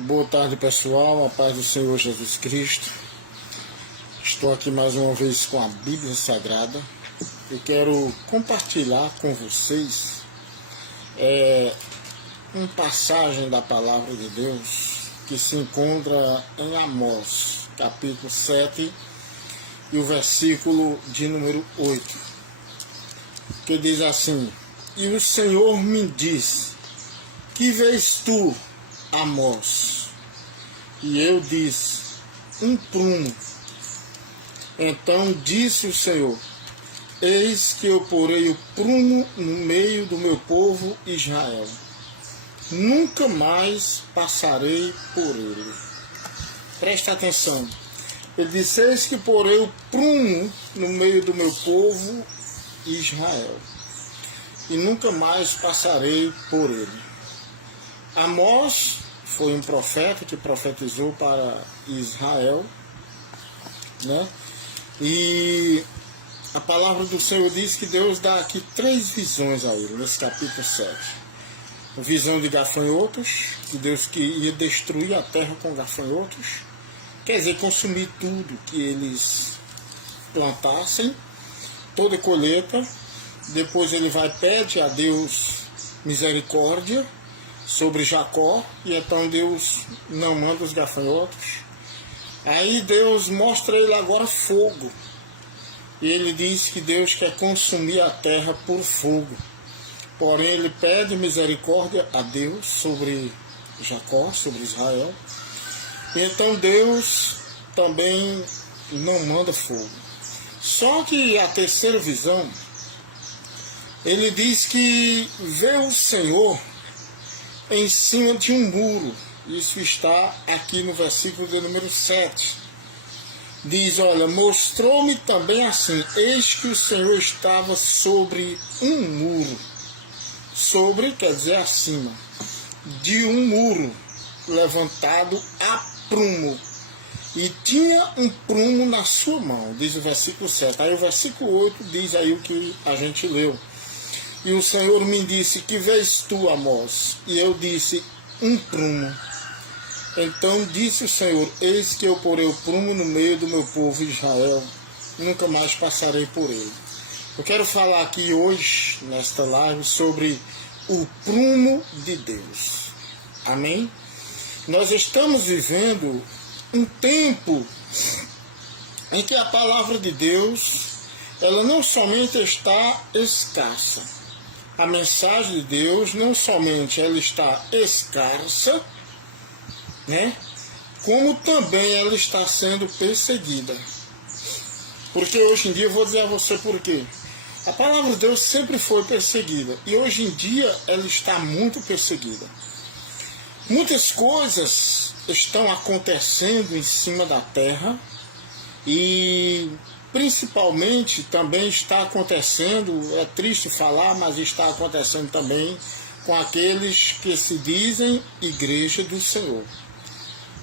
Boa tarde, pessoal, a paz do Senhor Jesus Cristo. Estou aqui mais uma vez com a Bíblia Sagrada. Eu quero compartilhar com vocês uma passagem da Palavra de Deus que se encontra em Amós, capítulo 7, e o versículo de número 8, que diz assim: E o Senhor me disse, que vês tu, Amós? E eu disse, um prumo. Então disse o Senhor, eis que eu porei o prumo no meio do meu povo Israel. Nunca mais passarei por ele. Presta atenção. Ele disse, eis que porei o prumo no meio do meu povo Israel. E nunca mais passarei por ele. Amós foi um profeta que profetizou para Israel, né? E a palavra do Senhor diz que Deus dá aqui 3 visões a ele, nesse capítulo 7. A visão de gafanhotos, que Deus que ia destruir a terra com gafanhotos, quer dizer, consumir tudo que eles plantassem, toda a colheita. Depois ele vai pedir a Deus misericórdia sobre Jacó, e então Deus não manda os gafanhotos. Aí Deus mostra a ele agora fogo, e ele diz que Deus quer consumir a terra por fogo. Porém ele pede misericórdia a Deus sobre Jacó, sobre Israel, e então Deus também não manda fogo. Só que a terceira visão, ele diz que vê o Senhor em cima de um muro. Isso está aqui no versículo de número 7. Diz, olha, mostrou-me também assim, eis que o Senhor estava sobre um muro. Sobre quer dizer acima. De um muro levantado a prumo. E tinha um prumo na sua mão, diz o versículo 7. Aí o versículo 8 diz aí o que a gente leu. E o Senhor me disse, que vês tu, Amós? E eu disse, um prumo. Então disse o Senhor, eis que eu porei o prumo no meio do meu povo Israel, nunca mais passarei por ele. Eu quero falar aqui hoje, nesta live, sobre o prumo de Deus. Amém? Nós estamos vivendo um tempo em que a palavra de Deus, ela não somente está escassa. A mensagem de Deus não somente ela está escassa, né? Como também ela está sendo perseguida. Porque hoje em dia, eu vou dizer a você por quê. A palavra de Deus sempre foi perseguida. E hoje em dia ela está muito perseguida. Muitas coisas estão acontecendo em cima da terra. E principalmente também está acontecendo, é triste falar, mas está acontecendo também com aqueles que se dizem Igreja do Senhor.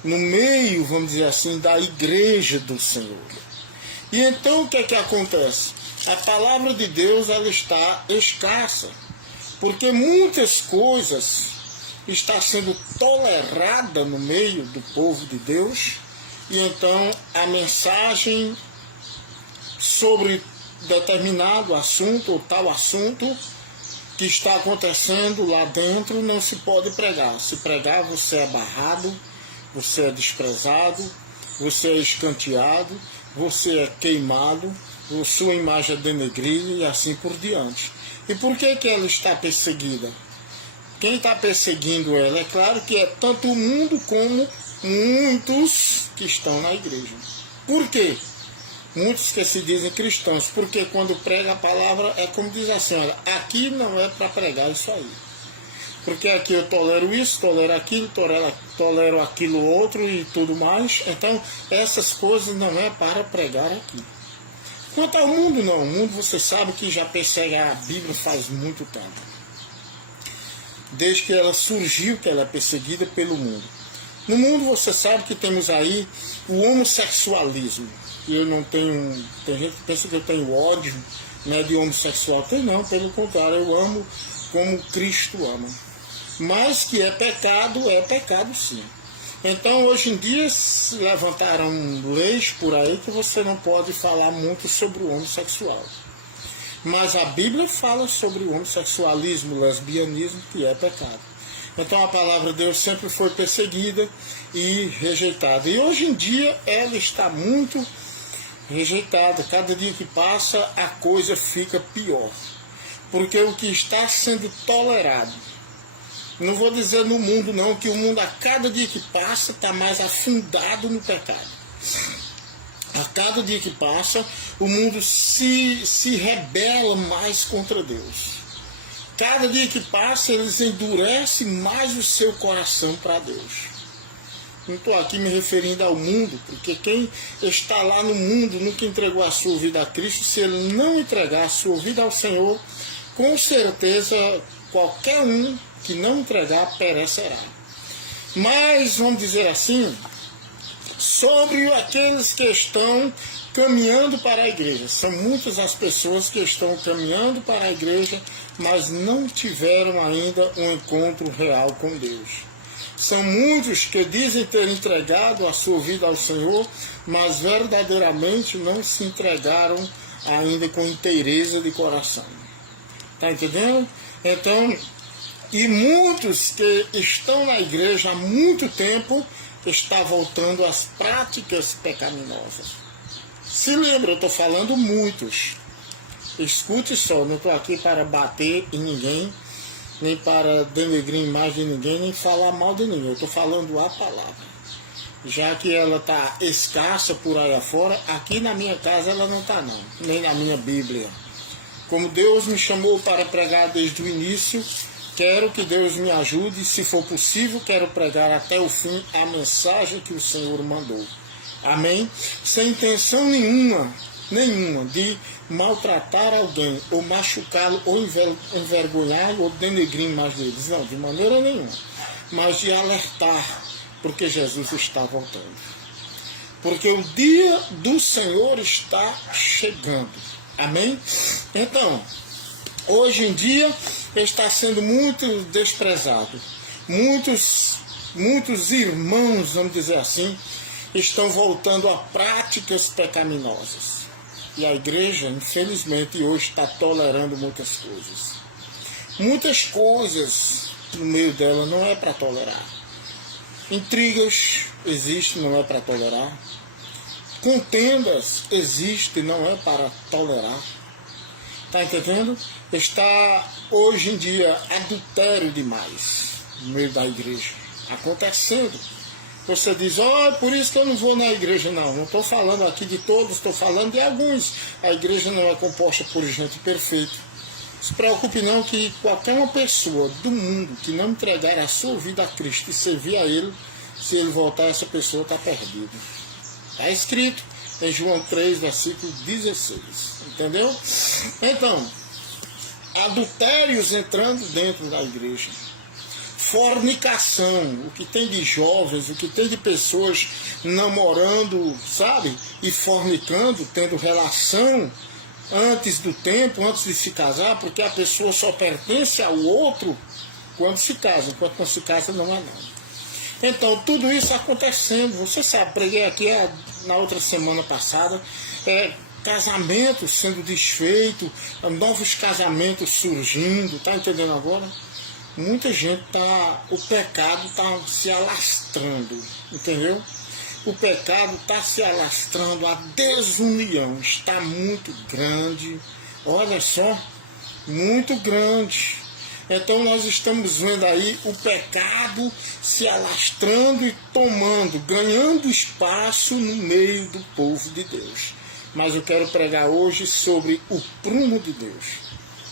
No meio, vamos dizer assim, da Igreja do Senhor. E então o que é que acontece? A palavra de Deus ela está escassa, porque muitas coisas estão sendo toleradas no meio do povo de Deus, e então a mensagem sobre determinado assunto ou tal assunto que está acontecendo lá dentro não se pode pregar. Se pregar, você é barrado, você é desprezado, você é escanteado, você é queimado, a sua imagem é denegrida e assim por diante. E por que ela está perseguida? Quem está perseguindo ela, é claro que é tanto o mundo como muitos que estão na igreja. Por quê? Muitos que se dizem cristãos, porque quando prega a palavra é como diz assim, olha, aqui não é para pregar isso aí. Porque aqui eu tolero isso, tolero aquilo, tolero aquilo outro e tudo mais. Então, essas coisas não é para pregar aqui. Quanto ao mundo, não. O mundo, você sabe que já persegue a Bíblia faz muito tempo. Desde que ela surgiu, que ela é perseguida pelo mundo. No mundo, você sabe que temos aí o homossexualismo. E eu não tenho... Tem gente que pensa que eu tenho ódio, né, de homossexual. Tem não, pelo contrário, eu amo como Cristo ama. Mas que é pecado sim. Então, hoje em dia, se levantaram leis por aí que você não pode falar muito sobre o homossexual. Mas a Bíblia fala sobre o homossexualismo, o lesbianismo, que é pecado. Então, a palavra de Deus sempre foi perseguida e rejeitada. E hoje em dia, ela está muito rejeitada. Cada dia que passa, a coisa fica pior. Porque o que está sendo tolerado, não vou dizer no mundo não, que o mundo a cada dia que passa está mais afundado no pecado. A cada dia que passa, o mundo se rebela mais contra Deus. Cada dia que passa, eles endurecem mais o seu coração para Deus. Não estou aqui me referindo ao mundo, porque quem está lá no mundo nunca entregou a sua vida a Cristo. Se ele não entregar a sua vida ao Senhor, com certeza qualquer um que não entregar perecerá. Mas, vamos dizer assim, sobre aqueles que estão caminhando para a igreja. São muitas as pessoas que estão caminhando para a igreja, mas não tiveram ainda um encontro real com Deus. São muitos que dizem ter entregado a sua vida ao Senhor, mas verdadeiramente não se entregaram ainda com inteireza de coração. Está entendendo? Então, e muitos que estão na igreja há muito tempo estão voltando às práticas pecaminosas. Se lembra, eu estou falando muitos. Escute só, não estou aqui para bater em ninguém, nem para denegrir a imagem de ninguém, nem falar mal de ninguém. Eu estou falando a palavra. Já que ela está escassa por aí afora, aqui na minha casa ela não está não, nem na minha Bíblia. Como Deus me chamou para pregar desde o início, quero que Deus me ajude, se for possível, quero pregar até o fim a mensagem que o Senhor mandou. Amém? Sem intenção nenhuma de maltratar alguém, ou machucá-lo, ou envergonhá-lo, ou denegrir mais deles. Não, de maneira nenhuma. Mas de alertar, porque Jesus está voltando. Porque o dia do Senhor está chegando. Amém? Então, hoje em dia está sendo muito desprezado. Muitos irmãos, vamos dizer assim, estão voltando a práticas pecaminosas. E a igreja, infelizmente, hoje está tolerando muitas coisas. Muitas coisas no meio dela não é para tolerar. Intrigas existem, não é para tolerar. Contendas existem, não é para tolerar. Está entendendo? Está hoje em dia adultério demais no meio da igreja. Acontecendo. Você diz, por isso que eu não vou na igreja. Não estou falando aqui de todos, estou falando de alguns. A igreja não é composta por gente perfeita. Se preocupe não que qualquer uma pessoa do mundo que não entregar a sua vida a Cristo e servir a Ele, se Ele voltar, essa pessoa está perdida. Está escrito em João 3, versículo 16. Entendeu? Então, adultérios entrando dentro da igreja. Fornicação, o que tem de jovens, o que tem de pessoas namorando, sabe? E fornicando, tendo relação antes do tempo, antes de se casar, porque a pessoa só pertence ao outro quando se casa. Enquanto não se casa, não é nada. Então, tudo isso acontecendo, você sabe, preguei aqui na outra semana passada, casamentos sendo desfeitos, novos casamentos surgindo, tá entendendo agora? Muita gente o pecado está se alastrando, entendeu? O pecado está se alastrando, a desunião está muito grande, olha só, muito grande. Então nós estamos vendo aí o pecado se alastrando e tomando, ganhando espaço no meio do povo de Deus. Mas eu quero pregar hoje sobre o prumo de Deus.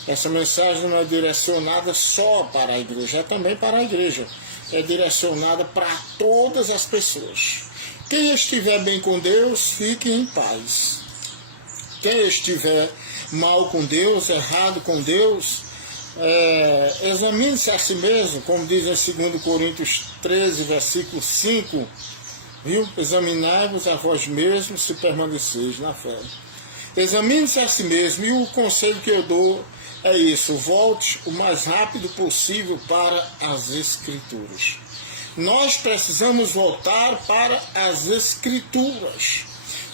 Essa mensagem não é direcionada só para a igreja, é também para a igreja. É direcionada para todas as pessoas. Quem estiver bem com Deus, fique em paz. Quem estiver mal com Deus, errado com Deus, examine-se a si mesmo, como diz em 2 Coríntios 13, versículo 5, viu? Examinai-vos a vós mesmos se permaneceis na fé. Examine-se a si mesmo, e o conselho que eu dou é isso: volte o mais rápido possível para as Escrituras. Nós precisamos voltar para as Escrituras.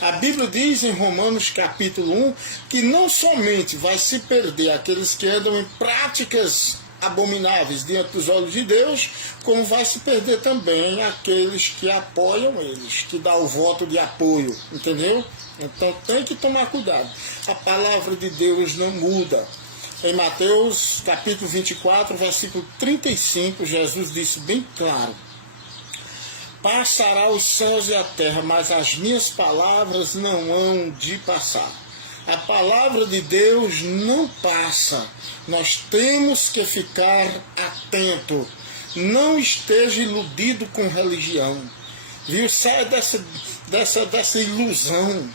A Bíblia diz em Romanos capítulo 1 que não somente vai se perder aqueles que andam em práticas abomináveis diante dos olhos de Deus, como vai se perder também aqueles que apoiam eles, que dão o voto de apoio, entendeu? Então tem que tomar cuidado. A palavra de Deus não muda. Em Mateus capítulo 24, versículo 35, Jesus disse bem claro: passará os céus e a terra, mas as minhas palavras não hão de passar. A palavra de Deus não passa. Nós temos que ficar atento. Não esteja iludido com religião. Viu? Sai dessa ilusão,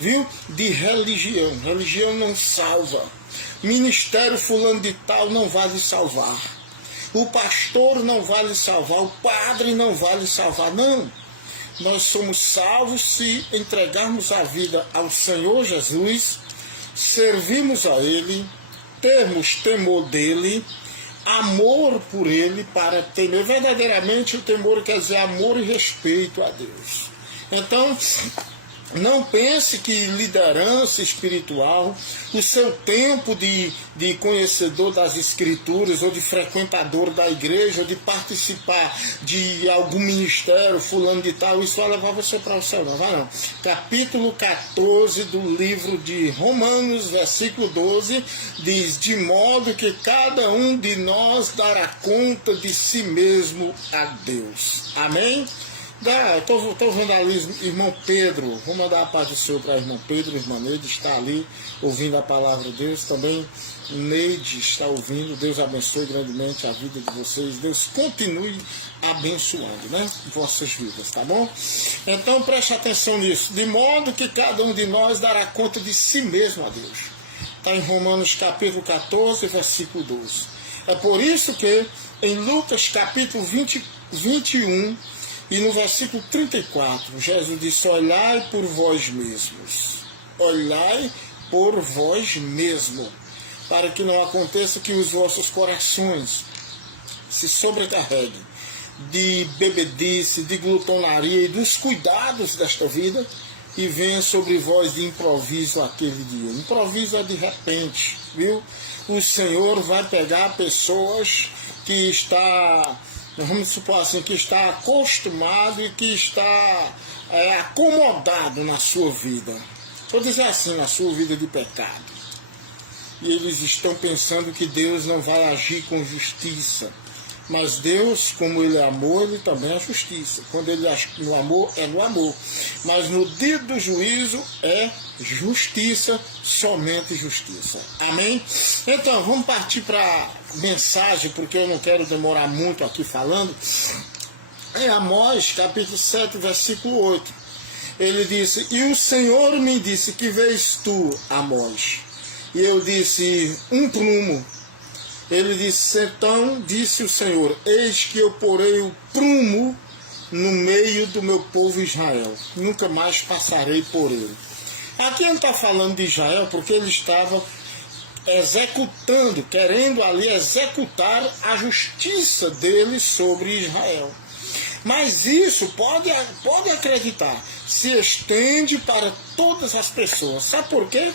viu? De religião. Religião não salva. Ministério fulano de tal não vai lhe salvar. O pastor não vai lhe salvar. O padre não vai lhe salvar. Não. Nós somos salvos se entregarmos a vida ao Senhor Jesus, servirmos a Ele, termos temor dEle, amor por Ele, para temer. Verdadeiramente o temor quer dizer amor e respeito a Deus. Então, não pense que liderança espiritual, o seu tempo de conhecedor das Escrituras, ou de frequentador da igreja, ou de participar de algum ministério, fulano de tal, isso vai levar você para o céu. Não vai não. Capítulo 14 do livro de Romanos, versículo 12, diz: de modo que cada um de nós dará conta de si mesmo a Deus. Amém? Estou vendo ali irmão Pedro. Vou mandar a paz do Senhor para irmão Pedro. Irmã Neide está ali ouvindo a palavra de Deus. Também Neide está ouvindo. Deus abençoe grandemente a vida de vocês. Deus continue abençoando, né, vossas vidas, tá bom? Então preste atenção nisso. De modo que cada um de nós dará conta de si mesmo a Deus. Está em Romanos capítulo 14, versículo 12. É por isso que em Lucas capítulo 21, e no versículo 34, Jesus disse: olhai por vós mesmos, olhai por vós mesmo, para que não aconteça que os vossos corações se sobrecarreguem de bebedice, de glutonaria e dos cuidados desta vida, e venha sobre vós de improviso aquele dia. Improviso é de repente, viu? O Senhor vai pegar pessoas que vamos supor assim, que está acostumado e que está acomodado na sua vida. Vou dizer assim, na sua vida de pecado. E eles estão pensando que Deus não vai agir com justiça. Mas Deus, como Ele é amor, Ele também é justiça. Quando Ele é no amor, é no amor. Mas no dia do juízo é justiça, somente justiça. Amém? Então, vamos partir para a mensagem, porque eu não quero demorar muito aqui falando. Em Amós, capítulo 7, versículo 8. Ele disse: e o Senhor me disse: que vês tu, Amós? E eu disse: um prumo. Ele disse: então disse o Senhor: eis que eu porei o prumo no meio do meu povo Israel, nunca mais passarei por ele. Aqui ele está falando de Israel porque ele estava executando, querendo ali executar a justiça dele sobre Israel. Mas isso, pode acreditar, se estende para todas as pessoas. Sabe por quê?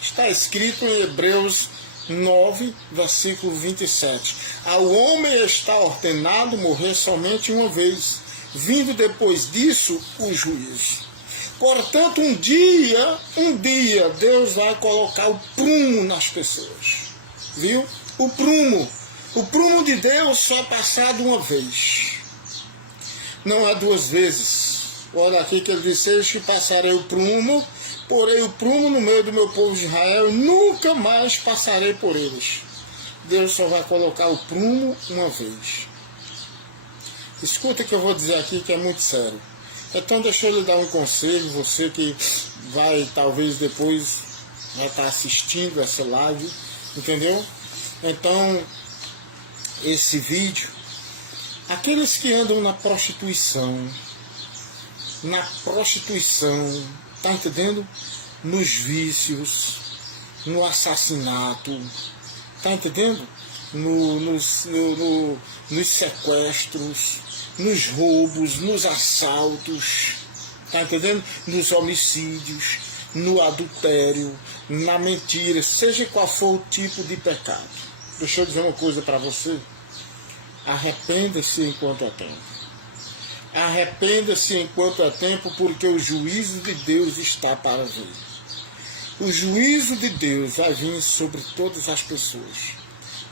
Está escrito em Hebreus 9, versículo 27. Ao homem está ordenado morrer somente uma vez, vindo depois disso o juízo. Portanto, um dia, Deus vai colocar o prumo nas pessoas. Viu? O prumo de Deus só é passado uma vez. Não é duas vezes. Olha aqui que ele disse: eis que passarei o prumo, porei o prumo no meio do meu povo de Israel, e nunca mais passarei por eles. Deus só vai colocar o prumo uma vez. Escuta o que eu vou dizer aqui, que é muito sério. Então deixa eu lhe dar um conselho, você que vai talvez depois vai estar assistindo essa live, entendeu? Então, esse vídeo, aqueles que andam na prostituição, tá entendendo? Nos vícios, no assassinato, tá entendendo? Nos sequestros, nos roubos, nos assaltos, tá entendendo? Nos homicídios, no adultério, na mentira, seja qual for o tipo de pecado. Deixa eu dizer uma coisa para você. Arrependa-se enquanto é tempo. Arrependa-se enquanto é tempo, porque o juízo de Deus está para vir. O juízo de Deus vai vir sobre todas as pessoas.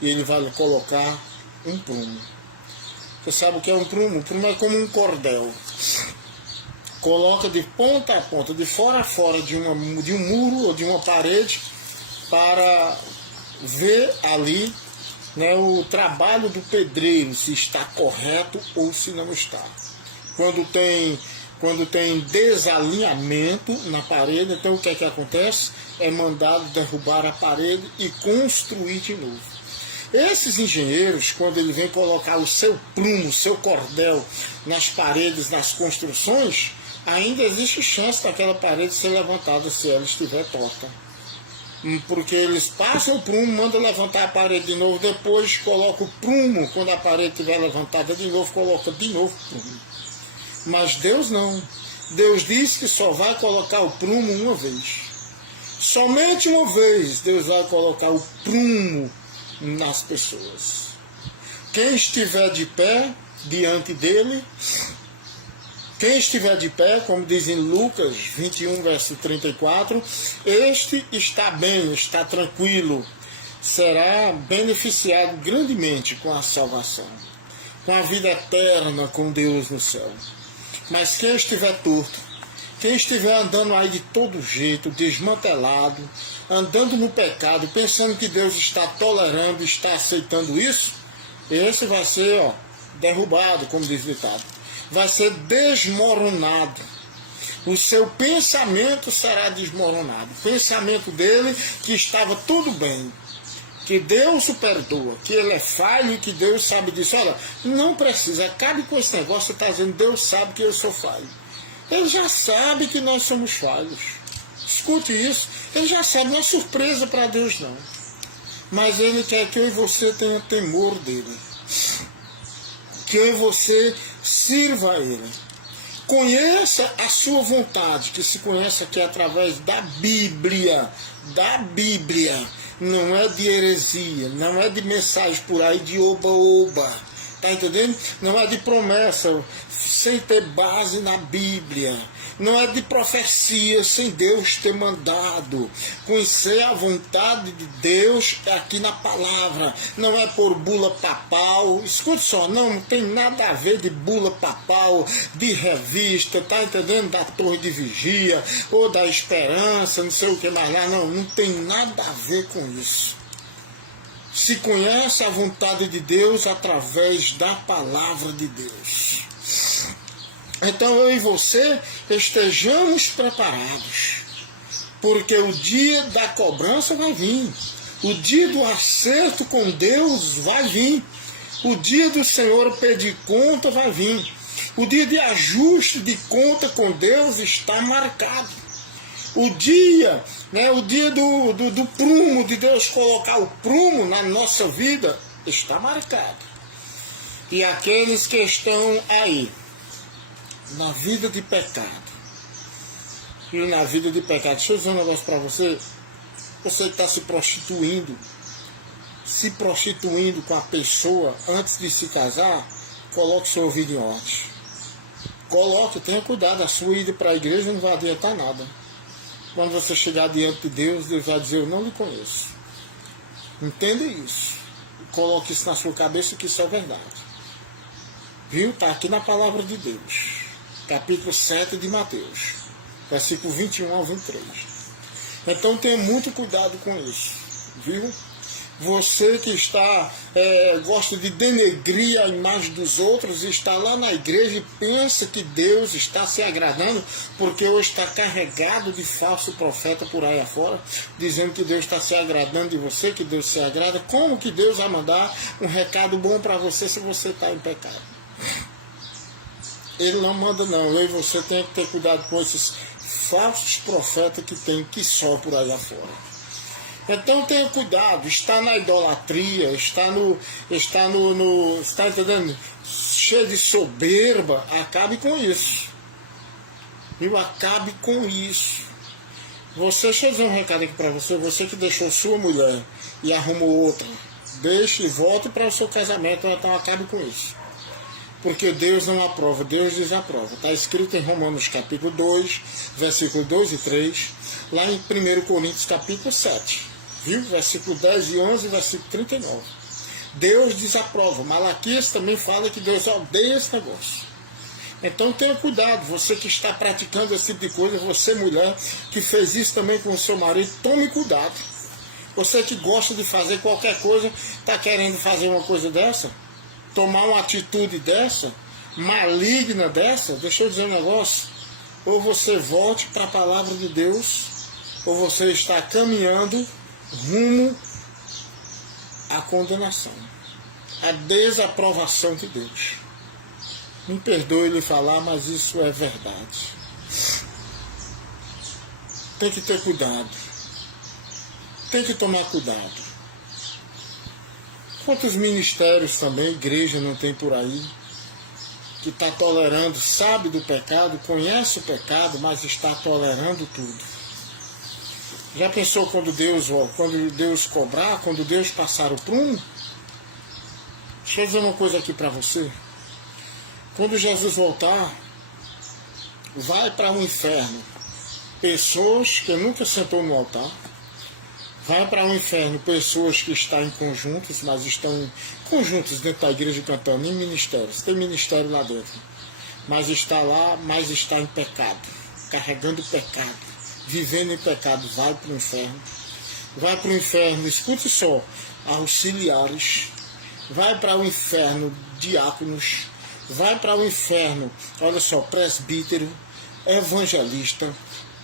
E ele vai colocar um prumo. Você sabe o que é um prumo? O prumo é como um cordel. Coloca de ponta a ponta, de fora a fora de um muro ou de uma parede, para ver ali, né, o trabalho do pedreiro, se está correto ou se não está. Quando tem desalinhamento na parede, então o que é que acontece? É mandado derrubar a parede e construir de novo. Esses engenheiros, quando ele vem colocar o seu prumo, o seu cordel nas paredes, nas construções, ainda existe chance daquela parede ser levantada se ela estiver torta. Porque eles passam o prumo, mandam levantar a parede de novo, depois coloca o prumo, quando a parede estiver levantada de novo, coloca de novo o prumo. Mas Deus não. Deus diz que só vai colocar o prumo uma vez. Somente uma vez Deus vai colocar o prumo nas pessoas. Quem estiver de pé diante dele, quem estiver de pé, como diz em Lucas 21, verso 34, este está bem, está tranquilo, será beneficiado grandemente com a salvação, com a vida eterna com Deus no céu. Mas quem estiver torto, quem estiver andando aí de todo jeito, desmantelado, andando no pecado, pensando que Deus está tolerando, está aceitando isso, esse vai ser derrubado, como diz o ditado. Vai ser desmoronado. O seu pensamento será desmoronado. O pensamento dele que estava tudo bem, que Deus o perdoa, que ele é falho e que Deus sabe disso. Olha, não precisa, acabe com esse negócio, você está dizendo, Deus sabe que eu sou falho. Ele já sabe que nós somos falhos. Escute isso, ele já sabe, não é surpresa para Deus não. Mas ele quer que eu e você tenha temor dele. Que eu e você sirva a ele. Conheça a sua vontade, que se conhece aqui através da Bíblia. Da Bíblia. Não é de heresia, não é de mensagem por aí de oba-oba. Tá entendendo? Não é de promessa sem ter base na Bíblia. Não é de profecia sem Deus ter mandado. Conhecer a vontade de Deus aqui na palavra. Não é por bula papal. Escute só, não tem nada a ver de bula papal, de revista, tá entendendo? Da torre de vigia, ou da esperança, não sei o que mais lá. Não tem nada a ver com isso. Se conhece a vontade de Deus através da palavra de Deus. Então eu e você estejamos preparados, porque o dia da cobrança vai vir, o dia do acerto com Deus vai vir, o dia do Senhor pedir conta vai vir, o dia de ajuste de conta com Deus está marcado. O dia, né, o dia do prumo, de Deus colocar o prumo na nossa vida, está marcado. E aqueles que estão aí, na vida de pecado, e na vida de pecado, deixa eu dizer um negócio para você, você que está se prostituindo com a pessoa antes de se casar, coloque seu ouvido em ordem. Coloque, tenha cuidado, a sua ida para a igreja não vai adiantar nada. Quando você chegar diante de Deus, Deus vai dizer, eu não lhe conheço. Entenda isso. Coloque isso na sua cabeça que isso é verdade. Viu? Está aqui na palavra de Deus. Capítulo 7 de Mateus. Versículo 21 ao 23. Então tenha muito cuidado com isso. Viu? Você que gosta de denegrir a imagem dos outros, está lá na igreja e pensa que Deus está se agradando, porque hoje está carregado de falso profeta por aí afora, dizendo que Deus está se agradando de você, que Deus se agrada. Como que Deus vai mandar um recado bom para você se você está em pecado? Ele não manda não. Eu e você tem que ter cuidado com esses falsos profetas que tem que só por aí afora. Então tenha cuidado, está na idolatria, está entendendo? Cheio de soberba, acabe com isso. Viu? Acabe com isso. Deixa eu dizer um recado aqui para você, você que deixou sua mulher e arrumou outra, deixe e volte para o seu casamento, então acabe com isso. Porque Deus não aprova, Deus desaprova. Está escrito em Romanos capítulo 2, versículos 2 e 3, lá em 1 Coríntios capítulo 7, viu? Versículo 10 e 11, versículo 39. Deus desaprova. Malaquias também fala que Deus odeia esse negócio. Então tenha cuidado, você que está praticando esse tipo de coisa, você mulher que fez isso também com o seu marido, tome cuidado. Você que gosta de fazer qualquer coisa, está querendo fazer uma coisa dessa? Tomar uma atitude dessa, maligna dessa, deixa eu dizer um negócio, ou você volte para a palavra de Deus, ou você está caminhando rumo à condenação, à desaprovação de Deus. Me perdoe lhe falar, mas isso é verdade. Tem que ter cuidado, tem que tomar cuidado. Quantos ministérios também, igreja não tem por aí, que está tolerando, sabe do pecado, conhece o pecado, mas está tolerando tudo. Já pensou quando Deus cobrar, quando Deus passar o prumo? Deixa eu dizer uma coisa aqui para você. Quando Jesus voltar, vai para o inferno pessoas que nunca sentou no altar. Vai para o inferno pessoas que estão em conjuntos, mas estão em conjuntos dentro da igreja cantando, em ministérios. Tem ministério lá dentro. Mas está lá, mas está em pecado. Carregando pecado. Vivendo em pecado. Vai para o inferno. Vai para o inferno, escute só, auxiliares. Vai para o inferno, diáconos. Vai para o inferno, olha só, presbítero, evangelista,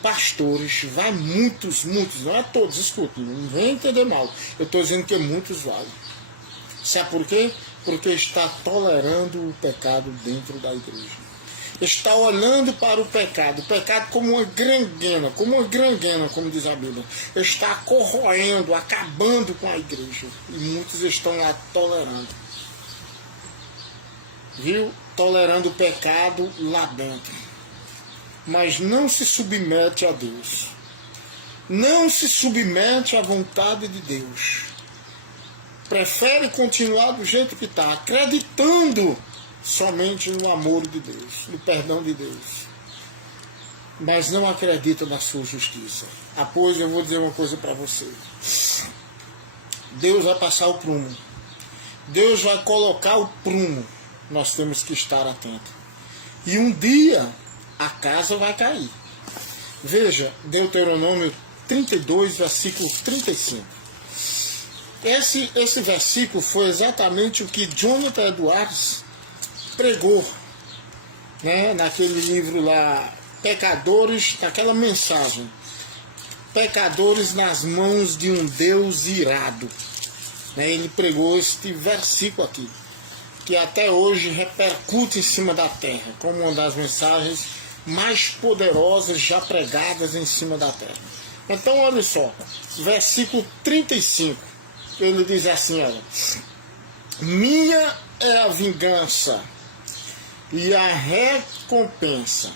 pastores, vai muitos, não é todos, escuta, não vem entender mal, eu estou dizendo que muitos valem. Sabe por quê? Porque está tolerando o pecado dentro da igreja. Está olhando para o pecado como uma granguena, como diz a Bíblia. Está corroendo, acabando com a igreja. E muitos estão lá tolerando. Viu? Tolerando o pecado lá dentro. Mas não se submete a Deus. Não se submete à vontade de Deus. Prefere continuar do jeito que está, acreditando somente no amor de Deus, no perdão de Deus. Mas não acredita na sua justiça. Pois eu vou dizer uma coisa para você. Deus vai passar o prumo. Deus vai colocar o prumo. Nós temos que estar atentos. E um dia a casa vai cair. Veja, Deuteronômio 32, versículo 35. Esse versículo foi exatamente o que Jonathan Edwards pregou, né, naquele livro lá, Pecadores, naquela mensagem, Pecadores nas mãos de um Deus irado. Né, ele pregou este versículo aqui, que até hoje repercute em cima da terra, como uma das mensagens mais poderosas já pregadas em cima da terra. Então, olha só, versículo 35, ele diz assim, olha, minha é a vingança e a recompensa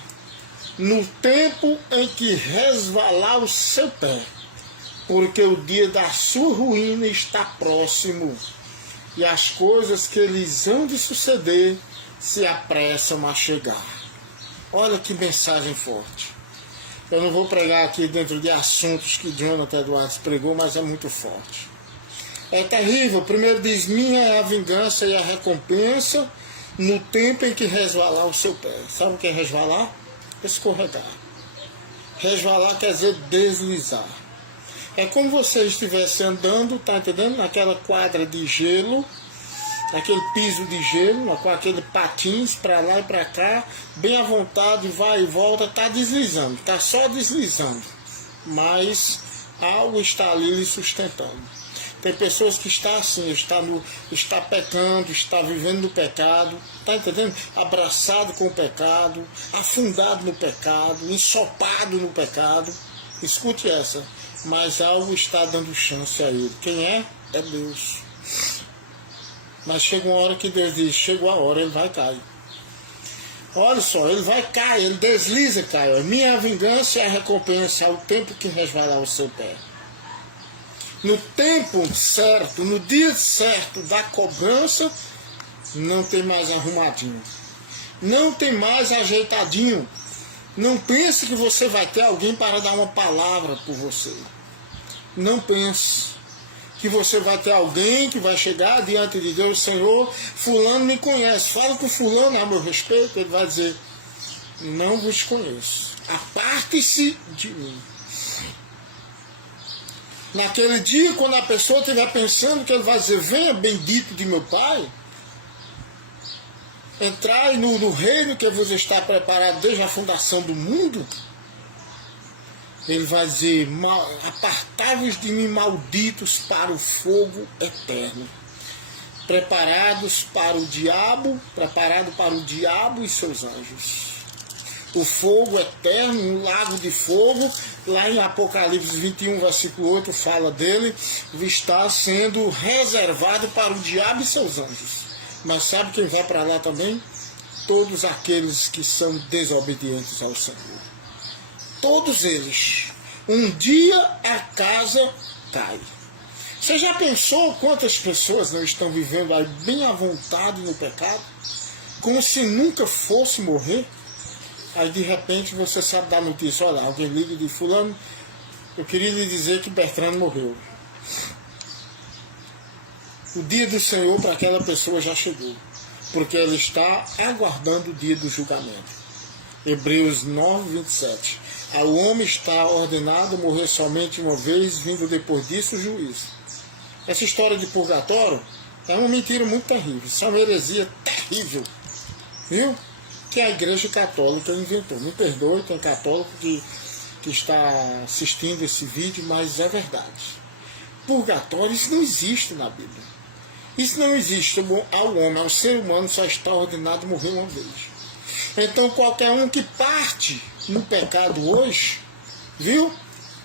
no tempo em que resvalar o seu pé, porque o dia da sua ruína está próximo, e as coisas que lhes hão de suceder se apressam a chegar. Olha que mensagem forte. Eu não vou pregar aqui dentro de assuntos que Jonathan Edwards pregou, mas é muito forte. É terrível. Primeiro diz, minha é a vingança e a recompensa no tempo em que resvalar o seu pé. Sabe o que é resvalar? Escorregar. Resvalar quer dizer deslizar. É como você estivesse andando, tá entendendo? Naquela quadra de gelo, naquele piso de gelo, com aquele patins para lá e para cá, bem à vontade, vai e volta, tá deslizando, tá só deslizando, mas algo está ali lhe sustentando. Tem pessoas que estão assim, está pecando, está vivendo no pecado, tá entendendo? Abraçado com o pecado, afundado no pecado, ensopado no pecado, Escute essa. Mas algo está dando chance a ele. Quem é? É Deus. Mas chega uma hora que Deus diz, chegou a hora, ele vai cair. Olha só, ele vai cair, ele desliza e cai. Minha vingança é a recompensa ao tempo que resvalar o seu pé. No tempo certo, no dia certo da cobrança, não tem mais arrumadinho. Não tem mais ajeitadinho. Não pense que você vai ter alguém para dar uma palavra por você. Não pense que você vai ter alguém que vai chegar diante de Deus, Senhor, fulano me conhece, fala com fulano a meu respeito, ele vai dizer, não vos conheço, aparte-se de mim. Naquele dia, quando a pessoa estiver pensando que ele vai dizer, venha bendito de meu Pai, entrai no reino que vos está preparado desde a fundação do mundo, ele vai dizer, apartai-vos de mim, malditos, para o fogo eterno. Preparados para o diabo, preparado para o diabo e seus anjos. O fogo eterno, um lago de fogo, lá em Apocalipse 21, versículo 8, fala dele, está sendo reservado para o diabo e seus anjos. Mas sabe quem vai para lá também? Todos aqueles que são desobedientes ao Senhor. Todos eles. Um dia a casa cai. Você já pensou quantas pessoas não estão vivendo aí bem à vontade no pecado? Como se nunca fosse morrer? Aí de repente você sabe da notícia, olha, alguém liga e diz, fulano, eu queria lhe dizer que Bertrano morreu. O dia do Senhor para aquela pessoa já chegou, porque ela está aguardando o dia do julgamento. Hebreus 9, 27. Ao homem está ordenado morrer somente uma vez, vindo depois disso o juízo. Essa história de purgatório é uma mentira muito terrível, isso é uma heresia terrível, viu? Que a Igreja Católica inventou. Me perdoe, tem católico que está assistindo esse vídeo, mas é verdade. Purgatório, isso não existe na Bíblia. Isso não existe ao homem, ao ser humano só está ordenado morrer uma vez. Então qualquer um que parte no pecado hoje, viu?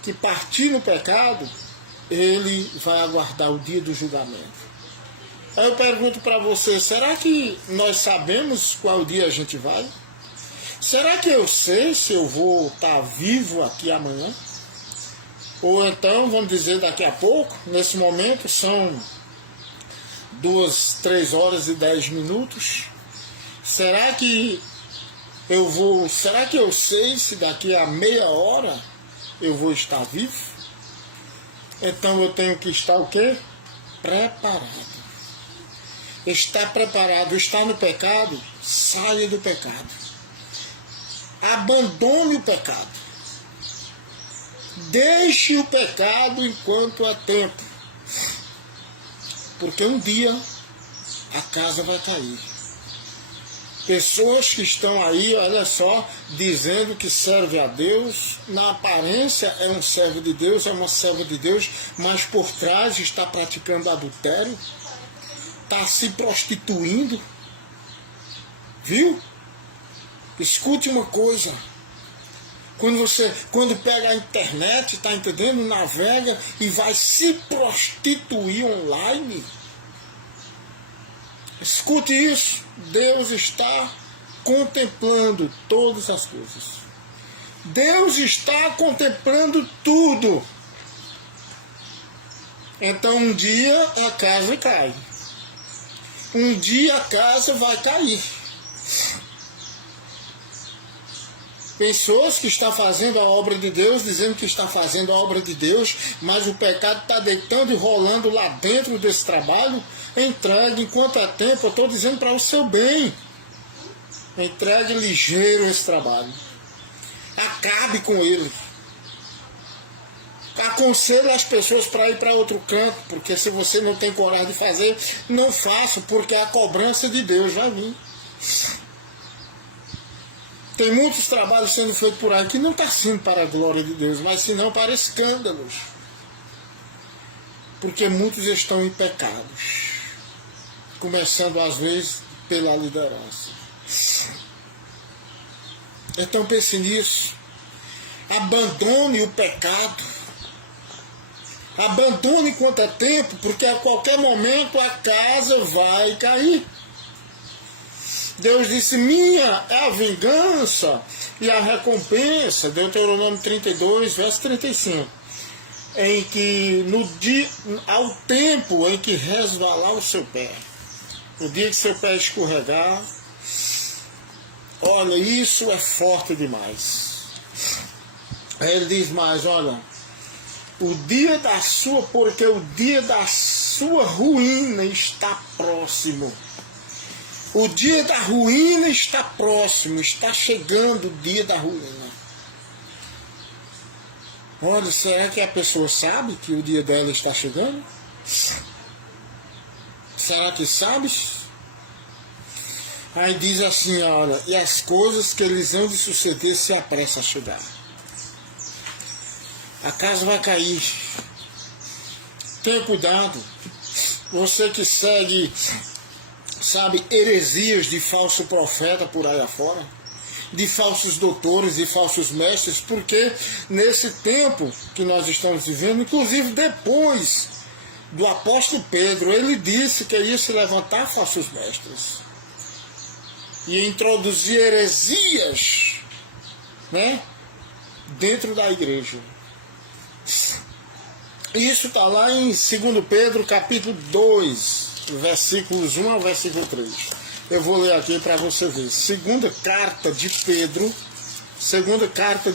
Que partir no pecado, ele vai aguardar o dia do julgamento. Aí eu pergunto para você, será que nós sabemos qual dia a gente vai? Será que eu sei se eu vou estar vivo aqui amanhã? Ou então, vamos dizer, daqui a pouco, nesse momento, são 2, 3 horas e 10 minutos. Será que eu sei se daqui a meia hora eu vou estar vivo? Então eu tenho que estar o quê? Preparado. Estar preparado, estar no pecado, saia do pecado. Abandone o pecado. Deixe o pecado enquanto há tempo. Porque um dia a casa vai cair. Pessoas que estão aí, olha só, dizendo que serve a Deus, na aparência é um servo de Deus, é uma serva de Deus, mas por trás está praticando adultério, está se prostituindo, viu? Escute uma coisa, quando pega a internet, está entendendo, navega e vai se prostituir online, escute isso, Deus está contemplando todas as coisas. Deus está contemplando tudo. Então um dia a casa cai. Um dia a casa vai cair. Pessoas que estão fazendo a obra de Deus, dizendo que está fazendo a obra de Deus, mas o pecado está deitando e rolando lá dentro desse trabalho. Entregue enquanto é tempo, eu estou dizendo para o seu bem. Entregue ligeiro esse trabalho. Acabe com ele. Aconselhe as pessoas para ir para outro canto, porque se você não tem coragem de fazer, não faça, porque a cobrança de Deus vai vir. Tem muitos trabalhos sendo feitos por aí que não está sendo para a glória de Deus, mas senão para escândalos. Porque muitos estão em pecados. Começando às vezes pela liderança. Então pense nisso. Abandone o pecado. Abandone enquanto é tempo, porque a qualquer momento a casa vai cair. Deus disse, minha é a vingança e a recompensa, Deuteronômio 32, verso 35, em que ao tempo em que resvalar o seu pé, o dia que seu pé escorregar, olha, isso é forte demais. Aí ele diz mais, olha, porque o dia da sua ruína está próximo. O dia da ruína está próximo, está chegando o dia da ruína. Olha, será que a pessoa sabe que o dia dela está chegando? Será que sabe? Aí diz assim, olha, e as coisas que eles hão de suceder se apressa a chegar. A casa vai cair. Tenha cuidado. Você que segue, sabe, heresias de falso profeta por aí afora, de falsos doutores e falsos mestres, porque nesse tempo que nós estamos vivendo, inclusive depois do apóstolo Pedro, ele disse que ia se levantar falsos mestres e introduzir heresias, né, dentro da igreja. Isso está lá em 2 Pedro capítulo 2, versículos 1 ao versículo 3. Eu vou ler aqui para você ver. Segunda carta de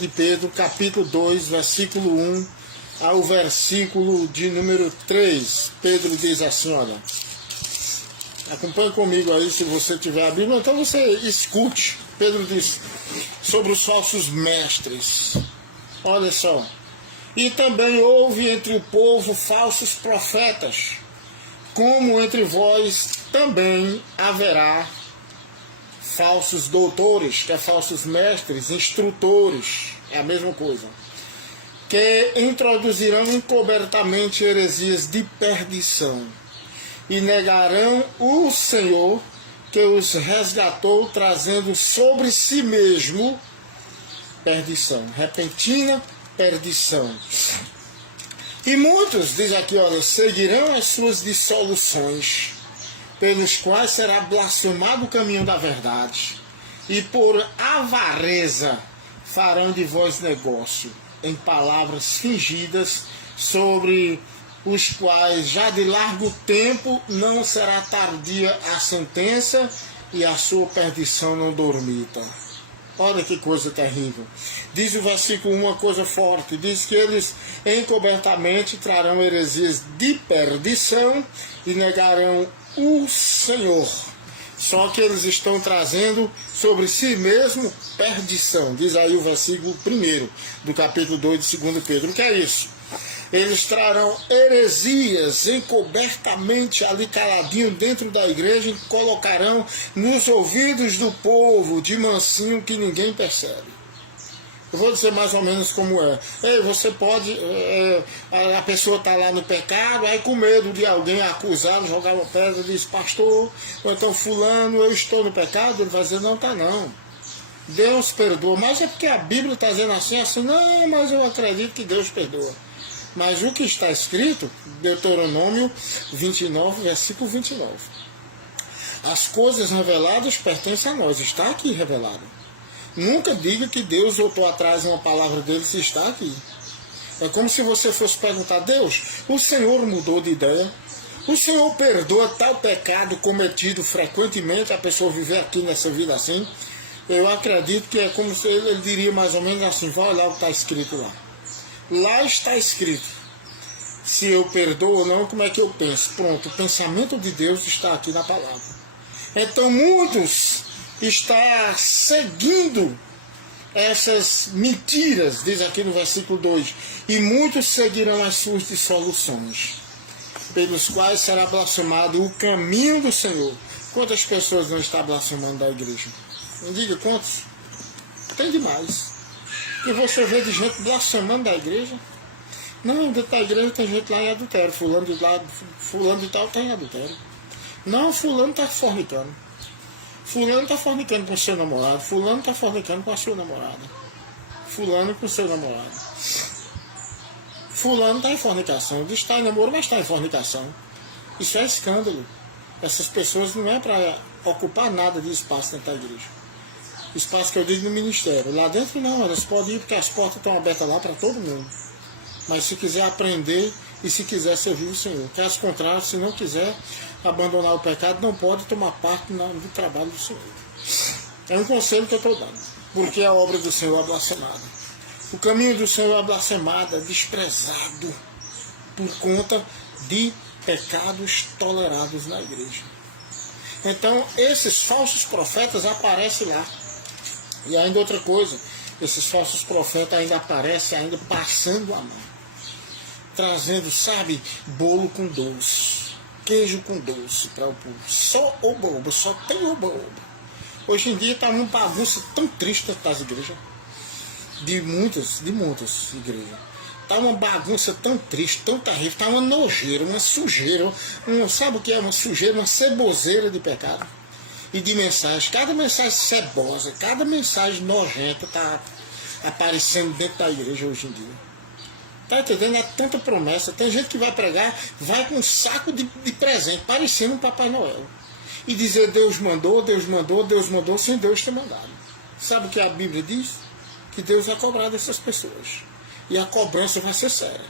Pedro, capítulo 2, versículo 1 ao versículo de número 3. Pedro diz assim, olha, acompanhe comigo aí se você tiver a Bíblia, então você escute. Pedro diz sobre os falsos mestres. Olha só. E também houve entre o povo falsos profetas, como entre vós também haverá falsos doutores, que é falsos mestres, instrutores, é a mesma coisa, que introduzirão encobertamente heresias de perdição, e negarão o Senhor que os resgatou, trazendo sobre si mesmo perdição, repentina perdição. E muitos, diz aqui, olha, seguirão as suas dissoluções, pelos quais será blasfemado o caminho da verdade, e por avareza farão de vós negócio, em palavras fingidas, sobre os quais já de largo tempo não será tardia a sentença, e a sua perdição não dormita. Olha que coisa terrível. Diz o versículo 1 uma coisa forte. Diz que eles encobertamente trarão heresias de perdição e negarão o Senhor. Só que eles estão trazendo sobre si mesmo perdição. Diz aí o versículo 1 do capítulo 2 de 2 Pedro. O que é isso? Eles trarão heresias encobertamente ali caladinho dentro da igreja e colocarão nos ouvidos do povo de mansinho que ninguém percebe. Eu vou dizer mais ou menos como é. Ei, você pode, a pessoa está lá no pecado, aí com medo de alguém acusá-lo, jogar uma pedra, diz, pastor, ou então fulano, eu estou no pecado, ele vai dizer, não está não. Deus perdoa, mas é porque a Bíblia está dizendo assim, não, mas eu acredito que Deus perdoa. Mas o que está escrito, Deuteronômio 29, versículo 29. As coisas reveladas pertencem a nós, está aqui revelado. Nunca diga que Deus voltou atrás uma palavra dele se está aqui. É como se você fosse perguntar, Deus, o Senhor mudou de ideia? O Senhor perdoa tal pecado cometido frequentemente, a pessoa viver aqui nessa vida assim? Eu acredito que é como se ele diria mais ou menos assim, vai olhar o que está escrito lá. Lá está escrito, se eu perdoo ou não, como é que eu penso? Pronto, o pensamento de Deus está aqui na palavra. Então muitos estão seguindo essas mentiras, diz aqui no versículo 2, e muitos seguirão as suas dissoluções, pelos quais será blasfemado o caminho do Senhor. Quantas pessoas não estão blasfemando da igreja? Me diga quantos? Tem demais. E você vê de gente blasfemando da igreja. Não, dentro da igreja tem gente lá em adultério. Fulano de tal está em adultério. Não, fulano está fornicando. Fulano está fornicando com o seu namorado. Fulano está fornicando com a sua namorada. fulano com seu namorado. Fulano está em fornicação. Diz que está em namoro, mas está em fornicação. Isso é escândalo. Essas pessoas não é para ocupar nada de espaço dentro da igreja. Espaço que eu digo no ministério. Lá dentro não, elas podem ir porque as portas estão abertas lá para todo mundo. Mas se quiser aprender e se quiser servir o Senhor. Caso contrário, se não quiser abandonar o pecado, não pode tomar parte do trabalho do Senhor. É um conselho que eu estou dando. Porque a obra do Senhor é blasfemada. O caminho do Senhor é blasfemado, é desprezado por conta de pecados tolerados na igreja. Então, esses falsos profetas aparecem lá. E ainda outra coisa, esses falsos profetas ainda aparecem ainda passando a mão. Trazendo, sabe, bolo com doce, queijo com doce para o povo. Só oba-oba, só tem oba-oba. Hoje em dia está uma bagunça tão triste das igrejas. De muitas igrejas. Está uma bagunça tão triste, tão terrível, está uma nojeira, uma sujeira, sabe o que é uma sujeira? Uma ceboseira de pecado e de mensagem. Cada mensagem cebosa, cada mensagem nojenta está aparecendo dentro da igreja hoje em dia. Está entendendo? É tanta promessa. Tem gente que vai pregar, vai com um saco de presente, parecendo um Papai Noel. E dizer Deus mandou, Deus mandou, Deus mandou, sem Deus ter mandado. Sabe o que a Bíblia diz? Que Deus vai cobrar dessas pessoas. E a cobrança vai ser séria.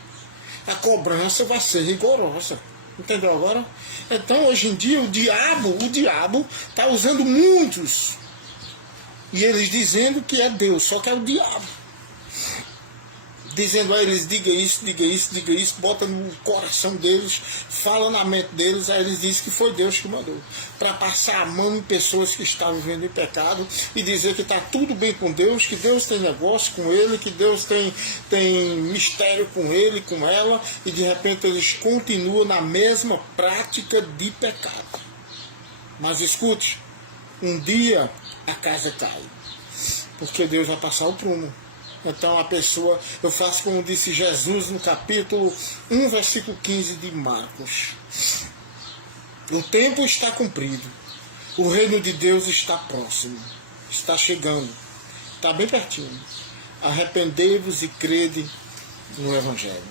A cobrança vai ser rigorosa. Entendeu agora? Então, hoje em dia, o diabo está usando muitos. E eles dizendo que é Deus, só que é o diabo. Dizendo a eles, diga isso, bota no coração deles, fala na mente deles, aí eles dizem que foi Deus que mandou. Para passar a mão em pessoas que estão vivendo em pecado e dizer que está tudo bem com Deus, que Deus tem negócio com ele, que Deus tem mistério com ele, com ela, e de repente eles continuam na mesma prática de pecado. Mas escute, um dia a casa cai, porque Deus vai passar o prumo. Então a pessoa, eu faço como disse Jesus no capítulo 1, versículo 15 de Marcos. O tempo está cumprido. O reino de Deus está próximo. Está chegando. Está bem pertinho. Arrependei-vos e crede no Evangelho.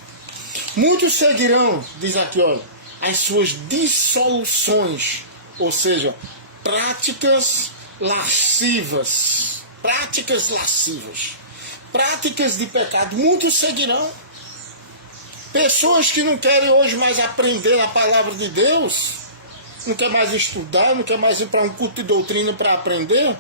Muitos seguirão, diz aqui, olha, as suas dissoluções, ou seja, práticas lascivas. Práticas de pecado, muitos seguirão. Pessoas que não querem hoje mais aprender a palavra de Deus, não quer mais estudar, não quer mais ir para um culto de doutrina para aprender,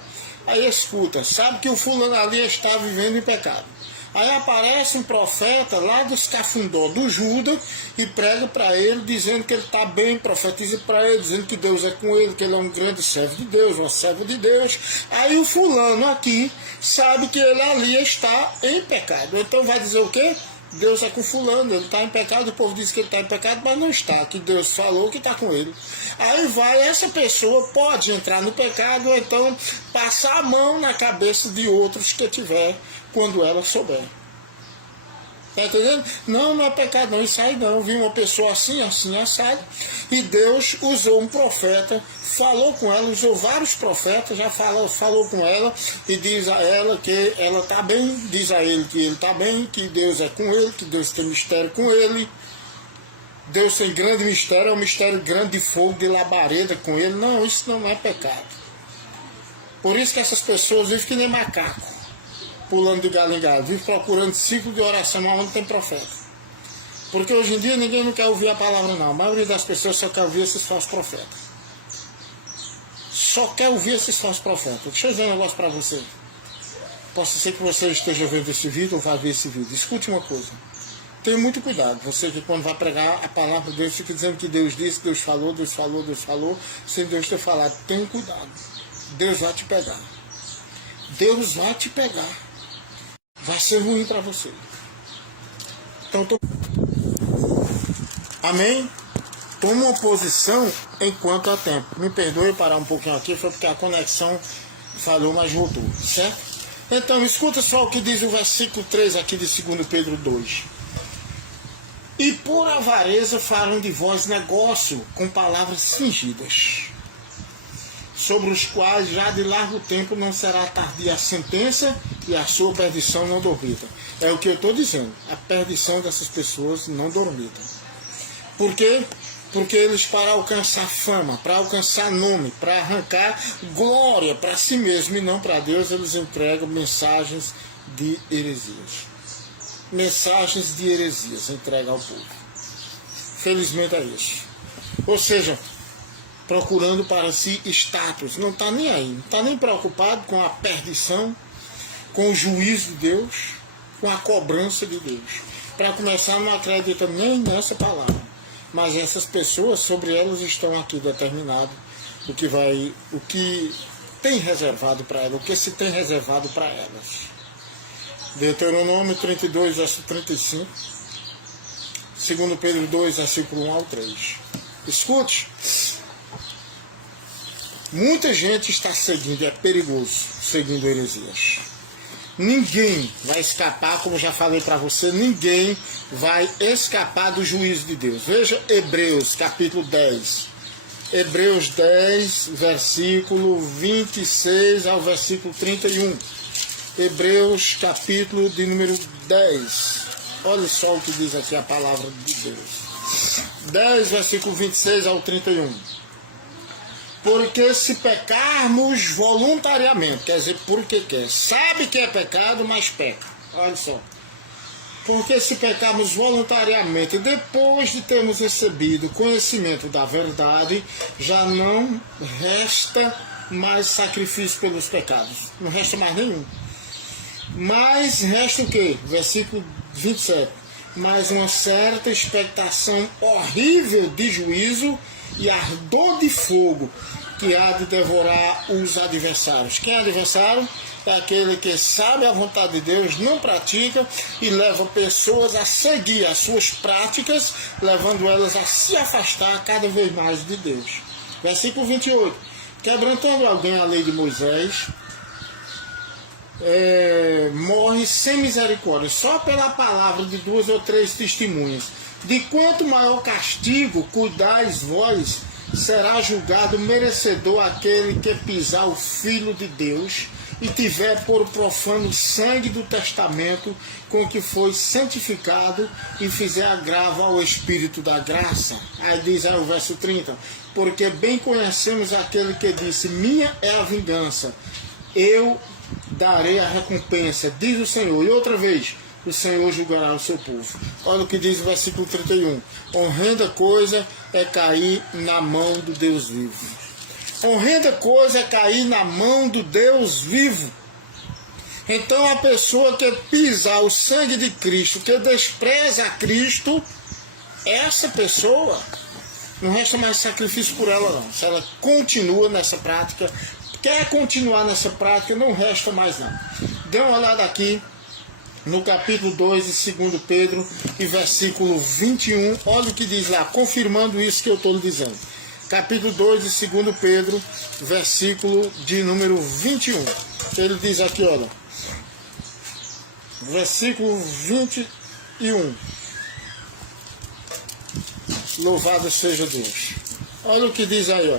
aí escuta, sabe que o fulano ali está vivendo em pecado. Aí aparece um profeta lá dos Cafundó, do Judas, e prega para ele, dizendo que ele está bem, profetiza para ele, dizendo que Deus é com ele, que ele é um grande servo de Deus, uma serva de Deus. Aí o fulano aqui sabe que ele ali está em pecado. Então vai dizer o quê? Deus é com fulano, ele está em pecado, o povo diz que ele está em pecado, mas não está, que Deus falou que está com ele. Aí essa pessoa pode entrar no pecado, ou então passar a mão na cabeça de outros que tiver, quando ela souber. Está entendendo? Não é pecado não, isso aí não. Eu vi uma pessoa assim, assado, e Deus usou um profeta, falou com ela, usou vários profetas, já falou com ela, e diz a ela que ela está bem, diz a ele que ele está bem, que Deus é com ele, que Deus tem mistério com ele. Deus tem grande mistério, é um mistério grande de fogo, de labareda com ele. Não, isso não é pecado. Por isso que essas pessoas vivem que nem macaco, pulando de galho em galho, vive procurando ciclo de oração onde tem profeta. Porque hoje em dia ninguém não quer ouvir a palavra não. A maioria das pessoas só quer ouvir esses falsos profetas. Só quer ouvir esses falsos profetas. Deixa eu dizer um negócio para você. Possa ser que você esteja vendo esse vídeo ou vai ver esse vídeo. Escute uma coisa. Tenha muito cuidado. Você que quando vai pregar a palavra de Deus, fica dizendo que Deus disse, Deus falou, sem Deus ter falado. Tenha cuidado. Deus vai te pegar. Deus vai te pegar. Vai ser ruim para você. Então, amém? Toma uma posição enquanto há tempo. Me perdoe parar um pouquinho aqui, foi porque a conexão falhou, mas voltou, certo? Então, escuta só o que diz o versículo 3 aqui de 2 Pedro 2. E por avareza falam de vós negócio com palavras fingidas. sobre os quais já de largo tempo não será tardia a sentença e a sua perdição não dormita. É o que eu estou dizendo, a perdição dessas pessoas não dormita. Por quê? Porque eles, para alcançar fama, para alcançar nome, para arrancar glória para si mesmo e não para Deus, eles entregam mensagens de heresias. Mensagens de heresias entregam ao povo. Felizmente é isso. Ou seja, procurando para si status, não está nem aí, não está nem preocupado com a perdição, com o juízo de Deus, com a cobrança de Deus. Para começar, não acredita nem nessa palavra. Mas essas pessoas, sobre elas estão aqui determinado o que tem reservado para elas, o que se tem reservado para elas. Deuteronômio 32, verso 35. 2 Pedro 2, versículo 1 ao 3. Escute. Muita gente está seguindo, é perigoso, seguindo heresias. Ninguém vai escapar, como já falei para você, ninguém vai escapar do juízo de Deus. Veja Hebreus, capítulo 10. Hebreus 10, versículo 26 ao versículo 31. Hebreus, capítulo de número 10. Olha só o que diz aqui a palavra de Deus. 10, versículo 26 ao 31. Porque se pecarmos voluntariamente, quer dizer, porque quer, sabe que é pecado, mas peca. Olha só. Porque se pecarmos voluntariamente, depois de termos recebido conhecimento da verdade, já não resta mais sacrifício pelos pecados. Não resta mais nenhum. Mas resta o quê? Versículo 27. Mas uma certa expectação horrível de juízo e ardor de fogo que há de devorar os adversários. Quem é adversário? É aquele que sabe a vontade de Deus, não pratica e leva pessoas a seguir as suas práticas, levando elas a se afastar cada vez mais de Deus. Versículo 28. Quebrantando alguém a lei de Moisés, morre sem misericórdia, só pela palavra de 2 ou 3 testemunhas. De quanto maior castigo cuidais vós, será julgado merecedor aquele que pisar o Filho de Deus e tiver por profano o sangue do testamento com que foi santificado e fizer agravo ao Espírito da graça. Aí diz aí o verso 30, porque bem conhecemos aquele que disse, minha é a vingança, eu darei a recompensa, diz o Senhor. E outra vez, o Senhor julgará o seu povo. Olha o que diz o versículo 31. Horrenda coisa é cair na mão do Deus vivo. Horrenda coisa é cair na mão do Deus vivo. Então a pessoa que pisar o sangue de Cristo, que despreza a Cristo, essa pessoa, não resta mais sacrifício por ela não. Se ela continua nessa prática, quer continuar nessa prática, não resta mais não. Dê uma olhada aqui no capítulo 2 de 2 Pedro e versículo 21, olha o que diz lá, confirmando isso que eu estou lhe dizendo. Capítulo 2 de 2 Pedro, versículo de número 21. Ele diz aqui, olha, versículo 21. Louvado seja Deus. Olha o que diz aí, ó.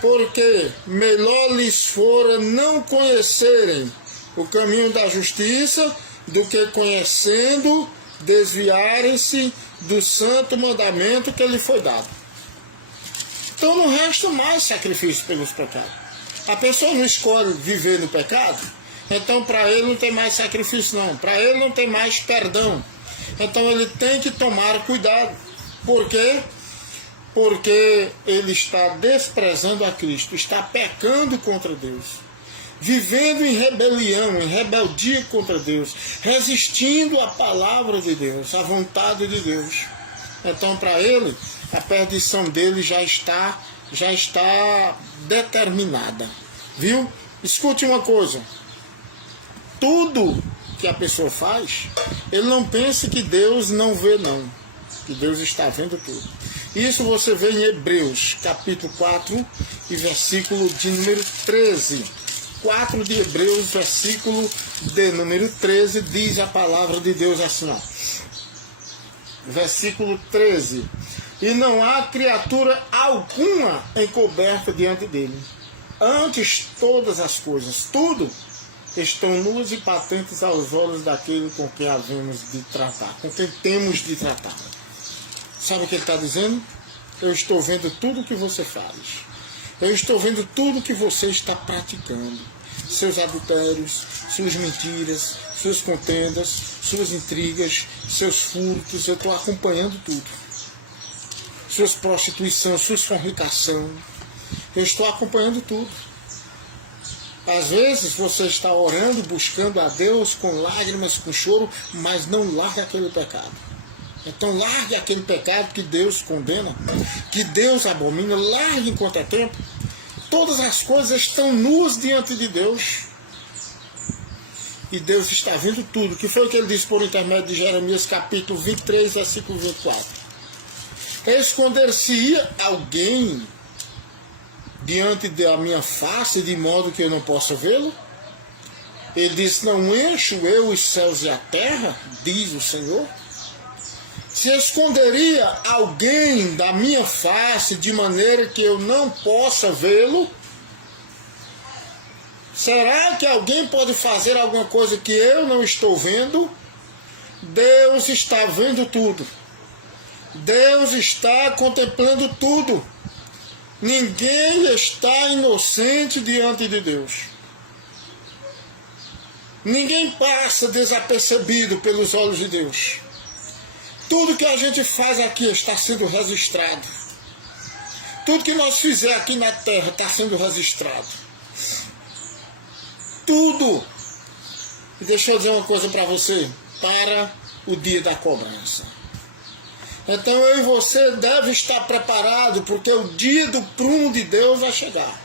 Porque melhor lhes fora não conhecerem o caminho da justiça, do que conhecendo, desviarem-se do santo mandamento que lhe foi dado. Então não resta mais sacrifício pelos pecados. A pessoa não escolhe viver no pecado, então para ele não tem mais sacrifício não, para ele não tem mais perdão. Então ele tem que tomar cuidado. Por quê? Porque ele está desprezando a Cristo, está pecando contra Deus, vivendo em rebelião, em rebeldia contra Deus, resistindo à palavra de Deus, à vontade de Deus. Então, para ele, a perdição dele já está determinada. Viu? Escute uma coisa. Tudo que a pessoa faz, ele não pense que Deus não vê, não. Que Deus está vendo tudo. Isso você vê em Hebreus, capítulo 4, e versículo de número 13. 4 de Hebreus, versículo de número 13, diz a palavra de Deus assim, ó. Versículo 13. E não há criatura alguma encoberta diante dele. Antes todas as coisas, tudo, estão nuas e patentes aos olhos daquele com quem havemos de tratar, com quem temos de tratar. Sabe o que ele está dizendo? Eu estou vendo tudo o que você faz. Eu estou vendo tudo o que você está praticando. Seus adultérios, suas mentiras, suas contendas, suas intrigas, seus furtos. Eu estou acompanhando tudo. Suas prostituições, suas fornicação. Eu estou acompanhando tudo. Às vezes você está orando, buscando a Deus com lágrimas, com choro, mas não larga aquele pecado. Então largue aquele pecado que Deus condena, que Deus abomina, largue enquanto é tempo. Todas as coisas estão nuas diante de Deus. E Deus está vendo tudo. Que foi o que ele disse por intermédio de Jeremias capítulo 23, versículo 24. Esconder-se-ia alguém diante da minha face, de modo que eu não possa vê-lo? Ele diz, não encho eu os céus e a terra, diz o Senhor? Se esconderia alguém da minha face de maneira que eu não possa vê-lo? Será que alguém pode fazer alguma coisa que eu não estou vendo? Deus está vendo tudo. Deus está contemplando tudo. Ninguém está inocente diante de Deus. Ninguém passa desapercebido pelos olhos de Deus. Tudo que a gente faz aqui está sendo registrado. Tudo que nós fizermos aqui na terra está sendo registrado. Tudo. E deixa eu dizer uma coisa para você. Para o dia da cobrança. Então eu e você deve estar preparado, porque o dia do prumo de Deus vai chegar.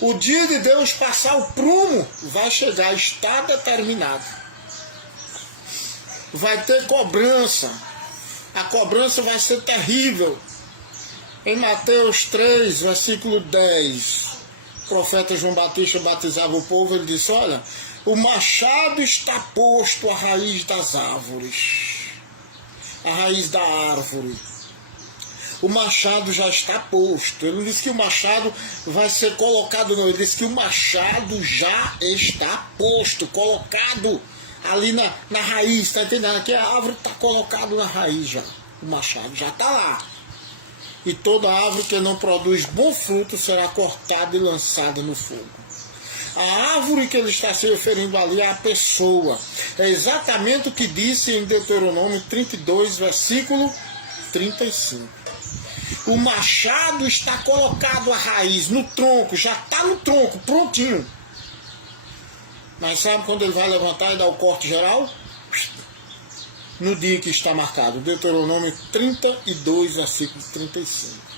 O dia de Deus passar o prumo vai chegar, está determinado. Vai ter cobrança. A cobrança vai ser terrível. Em Mateus 3, versículo 10, o profeta João Batista batizava o povo, ele disse, olha, o machado está posto à raiz das árvores. A raiz da árvore. O machado já está posto. Ele não disse que o machado vai ser colocado, não. Ele disse que o machado já está posto, colocado ali na raiz. Está entendendo? Aqui a árvore está colocada na raiz já. O machado já está lá. E toda árvore que não produz bom fruto será cortada e lançada no fogo. A árvore que ele está se referindo ali é a pessoa. É exatamente o que disse em Deuteronômio 32, versículo 35. O machado está colocado à raiz, no tronco, já está no tronco, prontinho. Mas sabe quando ele vai levantar e dar o corte geral? No dia que está marcado, Deuteronômio 32, versículo 35.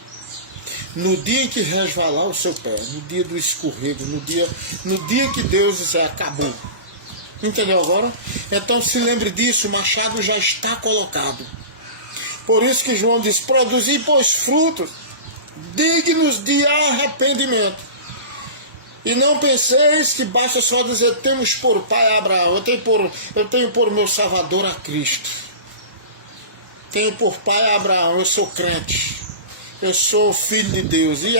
No dia em que resvalar o seu pé, no dia do escorrego, no dia que Deus disser acabou. Entendeu agora? Então se lembre disso, o machado já está colocado. Por isso que João diz, produzi, pois, frutos dignos de arrependimento. E não penseis que basta só dizer, temos por pai Abraão, eu tenho por meu Salvador a Cristo. Tenho por pai Abraão, eu sou crente. Eu sou filho de Deus. E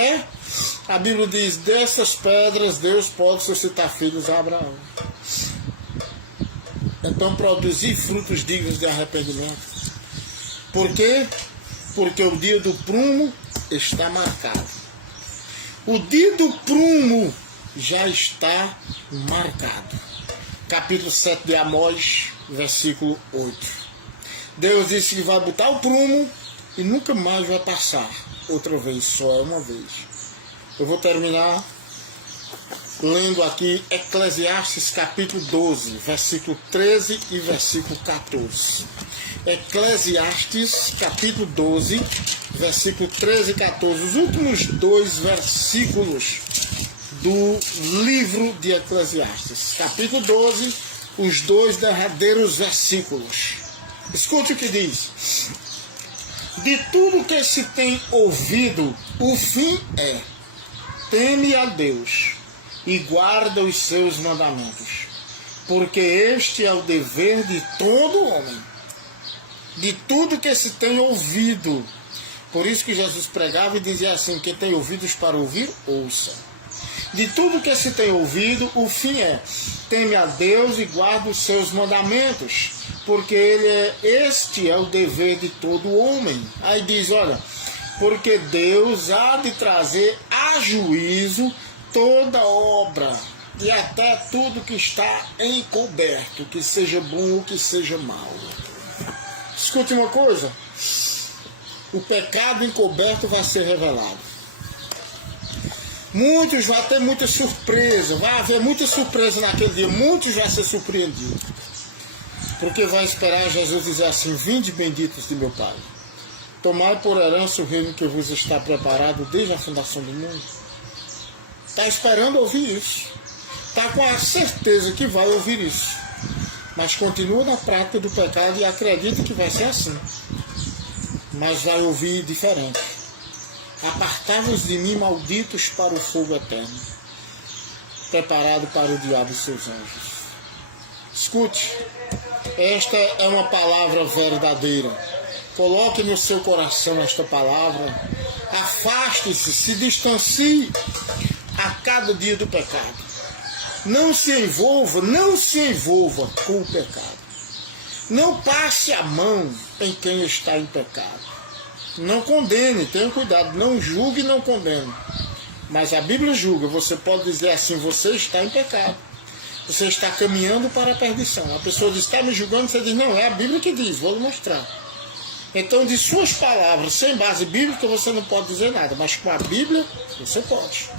a Bíblia diz, dessas pedras Deus pode suscitar filhos a Abraão. Então produzir frutos dignos de arrependimento. Por quê? Porque o dia do prumo está marcado. O dia do prumo já está marcado. Capítulo 7 de Amós, versículo 8. Deus disse que vai botar o prumo e nunca mais vai passar. Outra vez, só é uma vez. Eu vou terminar lendo aqui Eclesiastes capítulo 12, versículo 13 e versículo 14. Eclesiastes capítulo 12, versículo 13 e 14. Os últimos dois versículos do livro de Eclesiastes. Capítulo 12, os dois derradeiros versículos. Escute o que diz. De tudo que se tem ouvido, o fim é: teme a Deus e guarda os seus mandamentos, porque este é o dever de todo homem. De tudo que se tem ouvido, Por isso que Jesus pregava e dizia assim: quem tem ouvidos para ouvir, ouça. De tudo que se tem ouvido, o fim é: teme a Deus e guarda os seus mandamentos, porque este é o dever de todo homem. Aí diz, olha, porque Deus há de trazer a juízo toda obra e até tudo que está encoberto, que seja bom ou que seja mau. Escute uma coisa: o pecado encoberto vai ser revelado. Muitos vão ter muita surpresa, vai haver muita surpresa naquele dia, muitos vão ser surpreendidos. Porque vai esperar Jesus dizer assim: vinde benditos de meu Pai, tomai por herança o reino que vos está preparado desde a fundação do mundo. Está esperando ouvir isso. Está com a certeza que vai ouvir isso. Mas continua na prática do pecado e acredita que vai ser assim. Mas vai ouvir diferente. Apartai-vos de mim, malditos, para o fogo eterno, preparado para o diabo e seus anjos. Escute, esta é uma palavra verdadeira. Coloque no seu coração esta palavra. Afaste-se, se distancie a cada dia do pecado. Não se envolva com o pecado. Não passe a mão em quem está em pecado. Não condene, tenha cuidado, não julgue e não condene. Mas a Bíblia julga, você pode dizer assim: você está em pecado. Você está caminhando para a perdição. A pessoa diz: está me julgando, você diz: não, é a Bíblia que diz, vou lhe mostrar. Então, de suas palavras, sem base bíblica, você não pode dizer nada, mas com a Bíblia, você pode.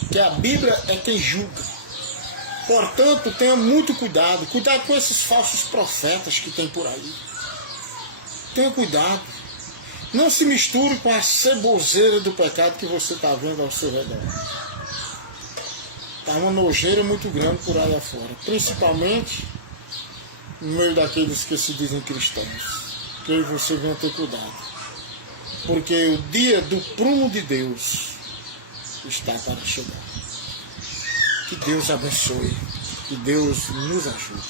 Porque a Bíblia é quem julga. Portanto, tenha muito cuidado. Cuidado com esses falsos profetas que tem por aí. Tenha cuidado. Não se misture com a ceboseira do pecado que você está vendo ao seu redor. Está uma nojeira muito grande por aí afora. Principalmente no meio daqueles que se dizem cristãos. Que você venha ter cuidado. Porque o dia do prumo de Deus está para chegar. Que Deus abençoe. Que Deus nos ajude.